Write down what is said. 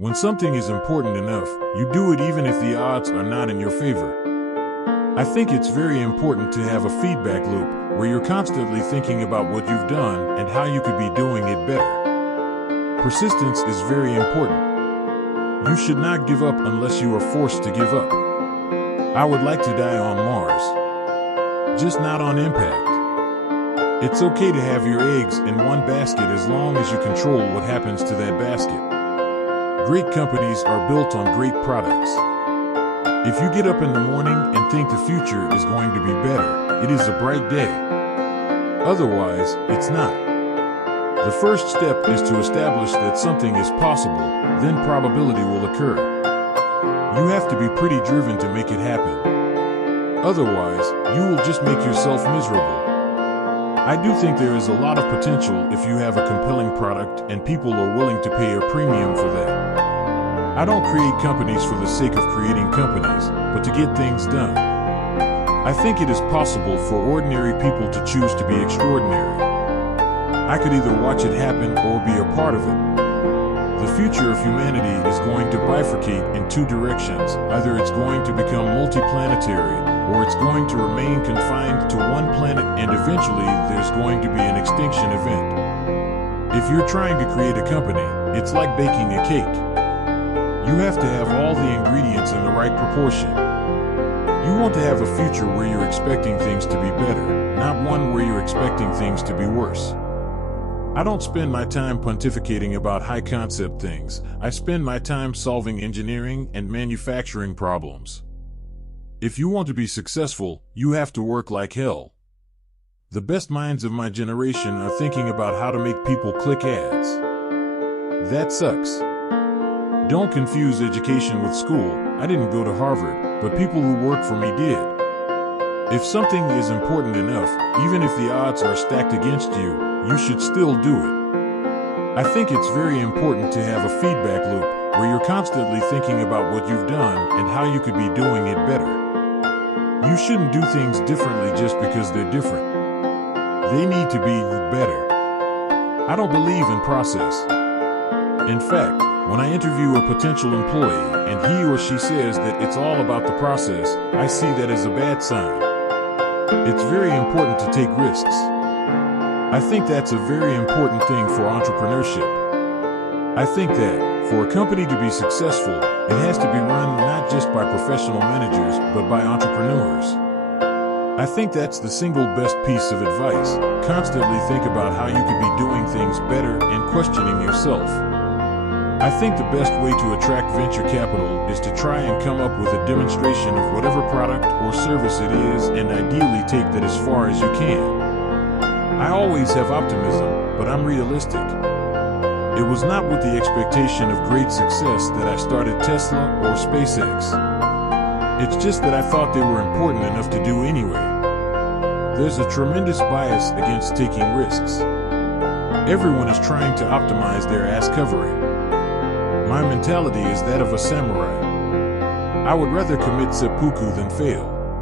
When something is important enough, you do it even if the odds are not in your favor. I think it's very important to have a feedback loop where you're constantly thinking about what you've done and how you could be doing it better. Persistence is very important. You should not give up unless you are forced to give up. I would like to die on Mars, just not on impact. It's okay to have your eggs in one basket as long as you control what happens to that basket. Great companies are built on great products. If you get up in the morning and think the future is going to be better, it is a bright day. Otherwise, it's not. The first step is to establish that something is possible, then probability will occur. You have to be pretty driven to make it happen. Otherwise, you will just make yourself miserable. I do think there is a lot of potential if you have a compelling product and people are willing to pay a premium for that. I don't create companies for the sake of creating companies, but to get things done. I think it is possible for ordinary people to choose to be extraordinary. I could either watch it happen or be a part of it. The future of humanity is going to bifurcate in two directions. Either it's going to become multiplanetary, or it's going to remain confined to one planet, and eventually there's going to be an extinction event. If you're trying to create a company, it's like baking a cake. You have to have all the ingredients in the right proportion. You want to have a future where you're expecting things to be better, not one where you're expecting things to be worse. I don't spend my time pontificating about high-concept things. I spend my time solving engineering and manufacturing problems. If you want to be successful, you have to work like hell. The best minds of my generation are thinking about how to make people click ads. That sucks. Don't confuse education with school. I didn't go to Harvard, but people who work for me did. If something is important enough, even if the odds are stacked against you, you should still do it. I think it's very important to have a feedback loop where you're constantly thinking about what you've done and how you could be doing it better. You shouldn't do things differently just because they're different. They need to be better. I don't believe in process. In fact, when I interview a potential employee and he or she says that it's all about the process, I see that as a bad sign. It's very important to take risks. I think that's a very important thing for entrepreneurship. I think that, for a company to be successful, it has to be run not just by professional managers, but by entrepreneurs. I think that's the single best piece of advice. Constantly think about how you could be doing things better and questioning yourself. I think the best way to attract venture capital is to try and come up with a demonstration of whatever product or service it is, and ideally take that as far as you can. I always have optimism, but I'm realistic. It was not with the expectation of great success that I started Tesla or SpaceX. It's just that I thought they were important enough to do anyway. There's a tremendous bias against taking risks. Everyone is trying to optimize their ass covering. My mentality is that of a samurai. I would rather commit seppuku than fail.